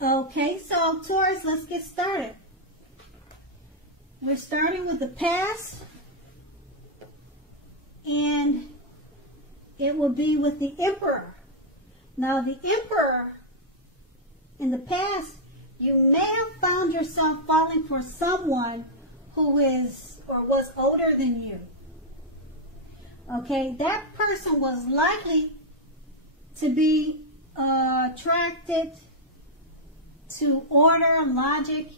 Okay, so Taurus, let's get started. We're starting with the past, and it will be with the Emperor. Now, the Emperor, in the past, you may have found yourself falling for someone who is or was older than you. Okay, that person was likely to be attracted to order, logic,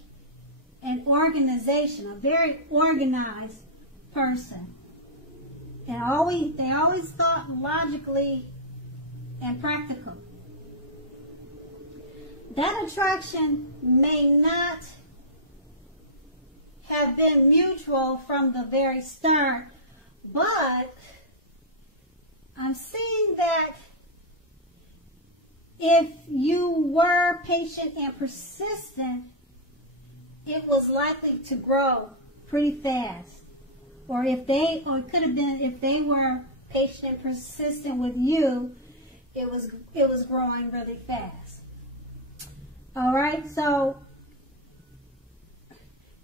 and organization, a very organized person. And they always thought logically and practical. That attraction may not have been mutual from the very start, but I'm seeing that if you were patient and persistent, it was likely to grow pretty fast. Or it could have been if they were patient and persistent with you, it was growing really fast. All right, so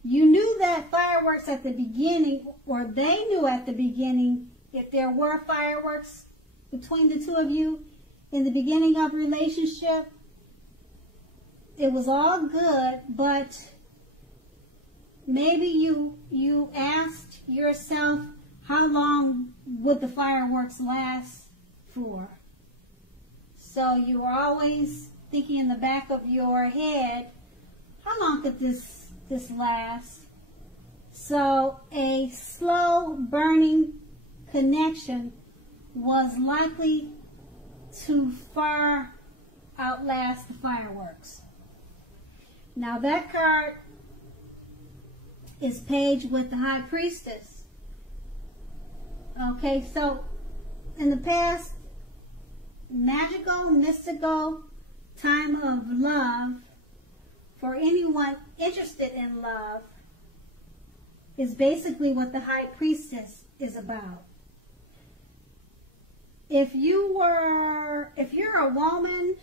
you knew that fireworks at the beginning, or they knew at the beginning, if there were fireworks between the two of you in the beginning of relationship, it was all good, but maybe you asked yourself, how long would the fireworks last for? So you were always thinking in the back of your head, how long could this last? So a slow burning connection was likely to far outlast the fireworks. Now that card is Page with the High Priestess. Okay, so in the past, magical, mystical time of love for anyone interested in love is basically what the High Priestess is about. If you're a woman,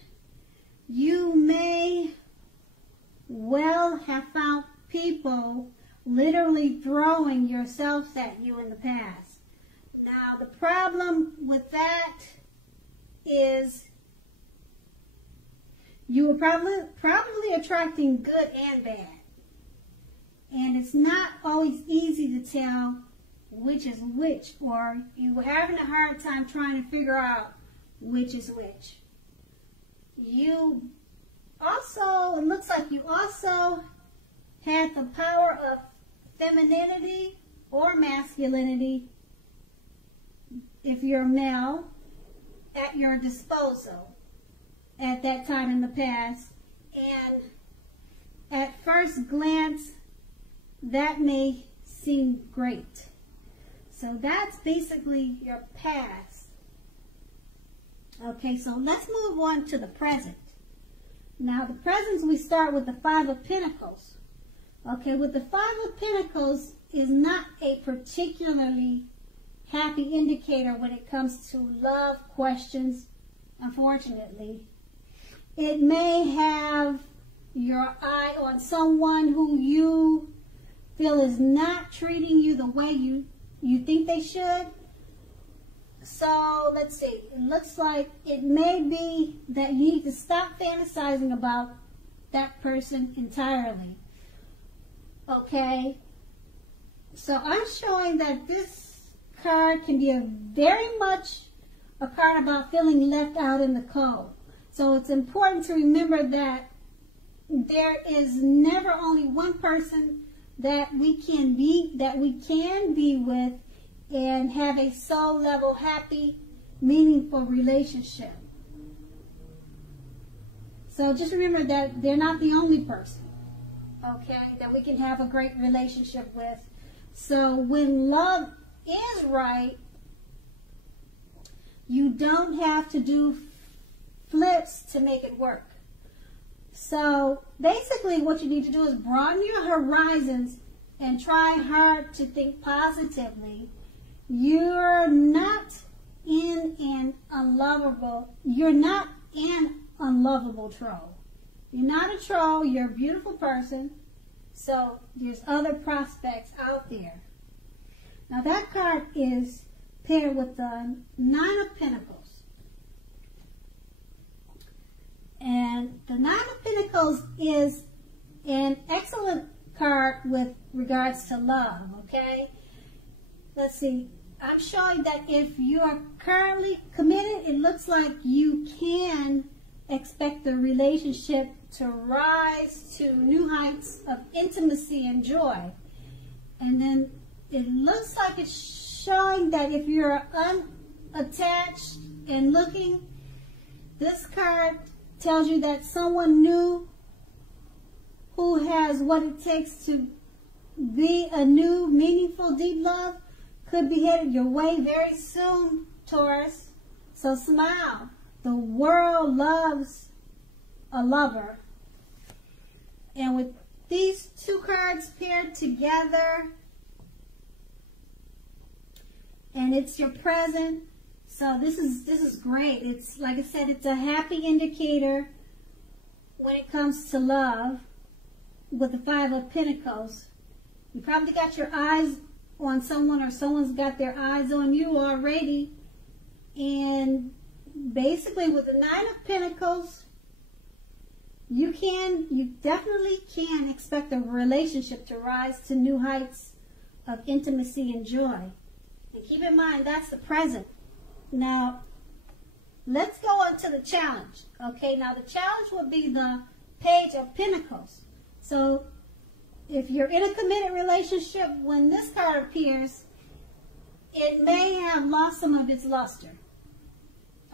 you may well have found people literally throwing yourselves at you in the past. Now, the problem with that is you were probably attracting good and bad. And it's not always easy to tell which is which, or you were having a hard time trying to figure out which is which. You also, it looks like you also had the power of femininity or masculinity, if you're male, at your disposal at that time in the past. And at first glance, that may seem great. So that's basically your past. Okay, so let's move on to the present. Now, the present, we start with the Five of Pentacles. Okay, with the Five of Pentacles is not a particularly happy indicator when it comes to love questions, unfortunately. It may have your eye on someone who you feel is not treating you the way you think they should. So let's see, it looks like it may be that you need to stop fantasizing about that person entirely. Okay, so I'm showing that this card can be very much a card about feeling left out in the cold. So it's important to remember that there is never only one person that we can be with and have a soul level, happy, meaningful relationship. So just remember that they're not the only person, okay, that we can have a great relationship with. So when love is right, you don't have to do flips to make it work. So basically what you need to do is broaden your horizons and try hard to think positively. You're not in an unlovable troll. You're not a troll. You're a beautiful person. So there's other prospects out there. Now that card is paired with the 9 of Pentacles. And the 9 of Pentacles is an excellent card with regards to love, okay? Let's see. I'm showing that if you are currently committed, it looks like you can expect the relationship to rise to new heights of intimacy and joy. And then it looks like it's showing that if you're unattached and looking, this card tells you that someone new who has what it takes to be a new, meaningful, deep love could be headed your way very soon, Taurus. So smile. The world loves a lover. And with these two cards paired together, and it's your present, so this is great. It's, like I said, it's a happy indicator when it comes to love with the 5 of Pentacles. You probably got your eyes on someone, or someone's got their eyes on you already. And basically with the 9 of Pentacles, you definitely can expect a relationship to rise to new heights of intimacy and joy. And keep in mind, that's the present. Now, let's go on to the challenge. Okay, now the challenge would be the Page of Pentacles. So, if you're in a committed relationship, when this card appears, it may have lost some of its luster.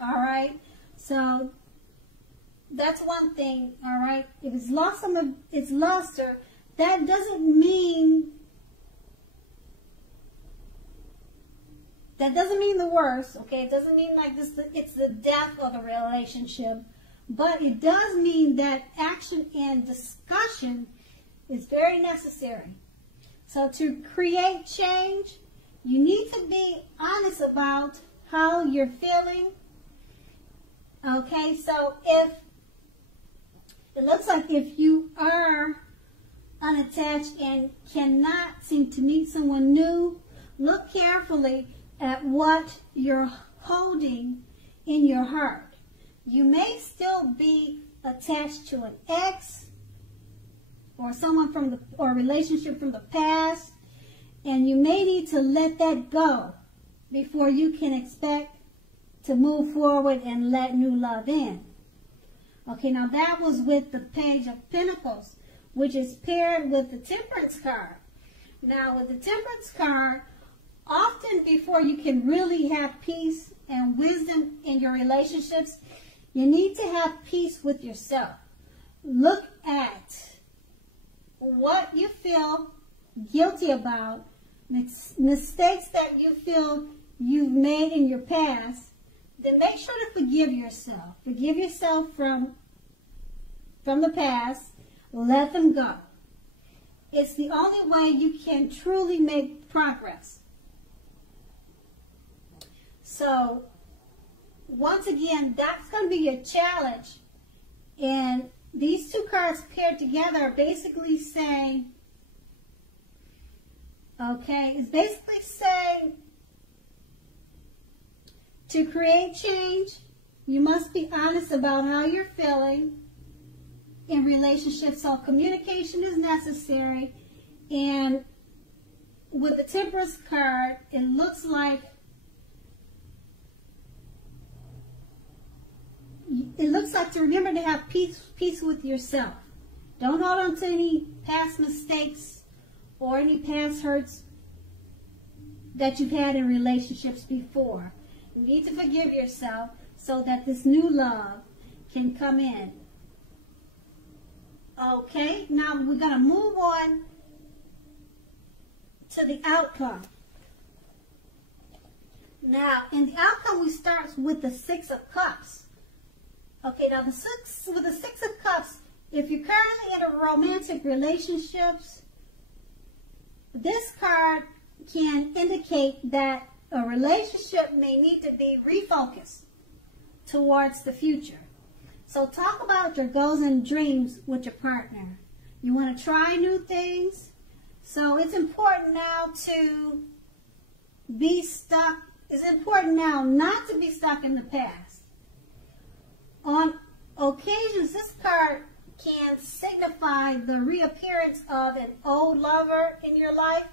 All right? So, that's one thing, all right? If it's lost some of its luster, that doesn't mean the worst, okay? It doesn't mean like this, it's the death of a relationship, but it does mean that action and discussion is very necessary. So to create change, you need to be honest about how you're feeling. Okay, so if it looks like if you are unattached and cannot seem to meet someone new, look carefully at what you're holding in your heart. You may still be attached to an ex or someone from or a relationship from the past, and you may need to let that go before you can expect to move forward and let new love in. Okay, now that was with the Page of Pentacles, which is paired with the Temperance card. Now with the Temperance card, often before you can really have peace and wisdom in your relationships, you need to have peace with yourself. Look at what you feel guilty about, mistakes that you feel you've made in your past, then make sure to forgive yourself. Forgive yourself from the past. Let them go. It's the only way you can truly make progress. So, once again, that's going to be your challenge. And these two cards paired together are basically saying, okay, it's basically saying to create change, you must be honest about how you're feeling in relationships. So communication is necessary. And with the Temperance card, it looks like to remember to have peace with yourself. Don't hold on to any past mistakes or any past hurts that you've had in relationships before. You need to forgive yourself so that this new love can come in. Okay, now we're going to move on to the outcome. Now, in the outcome, we start with the 6 of Cups. Okay, now with the 6 of Cups, if you're currently in a romantic relationships, this card can indicate that a relationship may need to be refocused towards the future. So talk about your goals and dreams with your partner. You want to try new things. So it's important now to be stuck. It's important now not to be stuck in the past. On occasions, this card can signify the reappearance of an old lover in your life.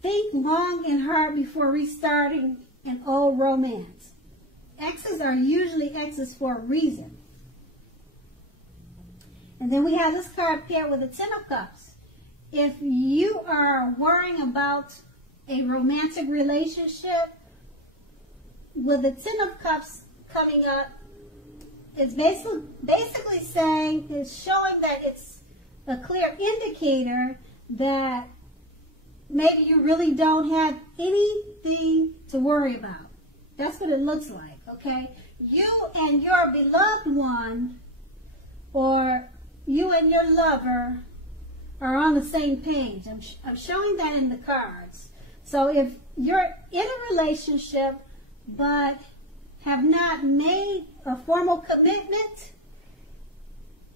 Think long and hard before restarting an old romance. Exes are usually exes for a reason. And then we have this card paired with the Ten of Cups. If you are worrying about a romantic relationship, with the Ten of Cups coming up, it's basically saying, it's showing that it's a clear indicator that maybe you really don't have anything to worry about. That's what it looks like, okay? You and your beloved one, or you and your lover, are on the same page. I'm showing that in the cards. So if you're in a relationship but have not made a formal commitment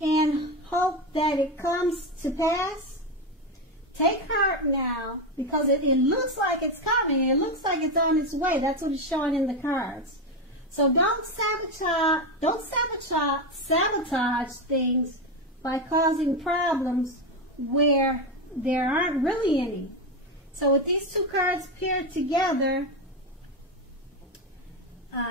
and hope that it comes to pass, take heart now, because it looks like it's coming. It looks like it's on its way. That's what it's showing in the cards. So don't sabotage things by causing problems where there aren't really any. So with these two cards paired together,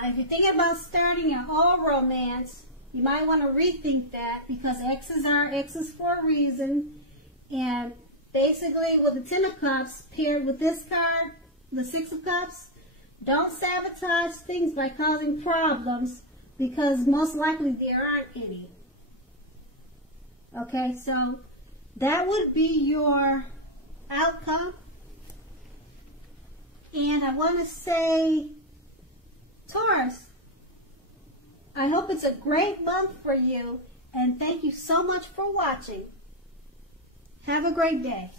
if you're thinking about starting an all romance, you might want to rethink that, because exes are exes for a reason. And basically with the Ten of Cups paired with this card, the Six of Cups, don't sabotage things by causing problems, because most likely there aren't any. Okay, so that would be your outcome. And I want to say, Taurus, I hope it's a great month for you, and thank you so much for watching. Have a great day.